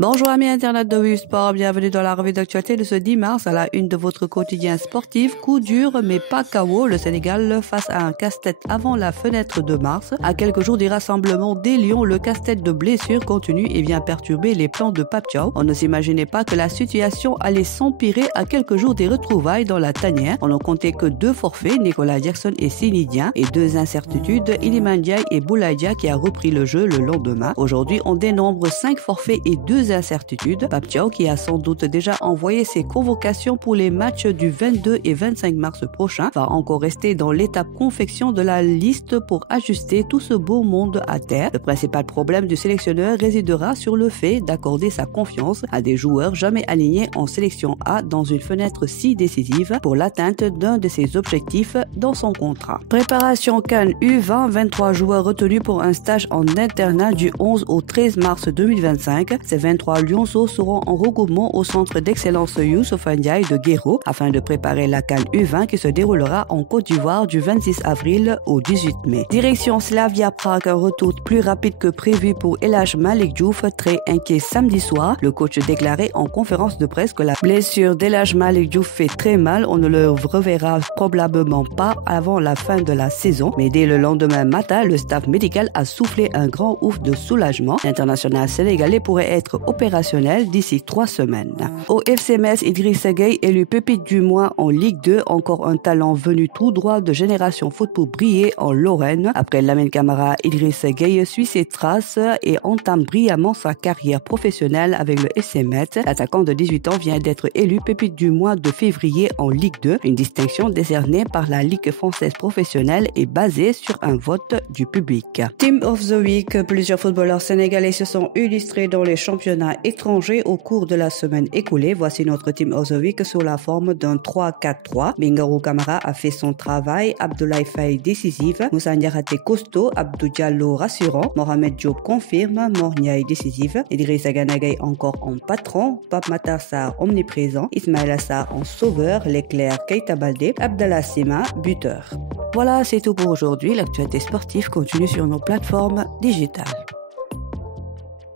Bonjour amis internet de Wii Sport, bienvenue dans la revue d'actualité de ce 10 mars à la une de votre quotidien sportif. Coup dur mais pas KO, le Sénégal face à un casse-tête avant la fenêtre de mars. À quelques jours du rassemblement des Lions, le casse-tête de blessures continue et vient perturber les plans de Pape Thiaw. On ne s'imaginait pas que la situation allait s'empirer à quelques jours des retrouvailles dans la tanière. On ne comptait que 2 forfaits, Nicolas Jackson et Seny Dieng, et 2 incertitudes, Iliman Ndiaye et Boulaye Dia qui a repris le jeu le lendemain. Aujourd'hui, on dénombre 5 forfaits et 2 incertitudes. Pape Thiaw, qui a sans doute déjà envoyé ses convocations pour les matchs du 22 et 25 mars prochain, va encore rester dans l'étape confection de la liste pour ajuster tout ce beau monde à terre. Le principal problème du sélectionneur résidera sur le fait d'accorder sa confiance à des joueurs jamais alignés en sélection A dans une fenêtre si décisive pour l'atteinte d'un de ses objectifs dans son contrat. Préparation CAN U20, 23 joueurs retenus pour un stage en internat du 11 au 13 mars 2025. Ces 23 lionceaux seront en regroupement au centre d'excellence Youssoupha Ndiaye de Guéro afin de préparer la CAN U20 qui se déroulera en Côte d'Ivoire du 26 avril au 18 mai. Direction Slavia Prague, un retour plus rapide que prévu pour El Hadj Malick Diouf, très inquiet samedi soir. Le coach déclarait en conférence de presse que la blessure d'El Hadj Malick Diouf fait très mal. On ne le reverra probablement pas avant la fin de la saison. Mais dès le lendemain matin, le staff médical a soufflé un grand ouf de soulagement. L'international sénégalais pourrait être opérationnel d'ici 3 semaines. Au FC Metz, Idrissa Gueye élu pépite du mois en Ligue 2, encore un talent venu tout droit de Génération Foot pour briller en Lorraine. Après Lamine Camara, Idrissa Gueye suit ses traces et entame brillamment sa carrière professionnelle avec le FC Metz. L'attaquant de 18 ans vient d'être élu pépite du mois de février en Ligue 2, une distinction décernée par la Ligue française professionnelle et basée sur un vote du public. Team of the Week, plusieurs footballeurs sénégalais se sont illustrés dans les championnats étrangers au cours de la semaine écoulée. Voici notre Team of the Week sous la forme d'un 3-4-3. Bingarou Kamara a fait son travail, Abdoulaye Faye décisive, Moussa Ndiakhate costaud, Abdou Diallo rassurant, Mohamed Diop confirme, Mor Ndiaye décisive, Idrissa Gana Gueye encore en patron, Pape Matar Sarr omniprésent, Ismaïla Sarr en sauveur, Leclerc Keita Baldé, Abdallah Sima buteur. Voilà, c'est tout pour aujourd'hui. L'actualité sportive continue sur nos plateformes digitales.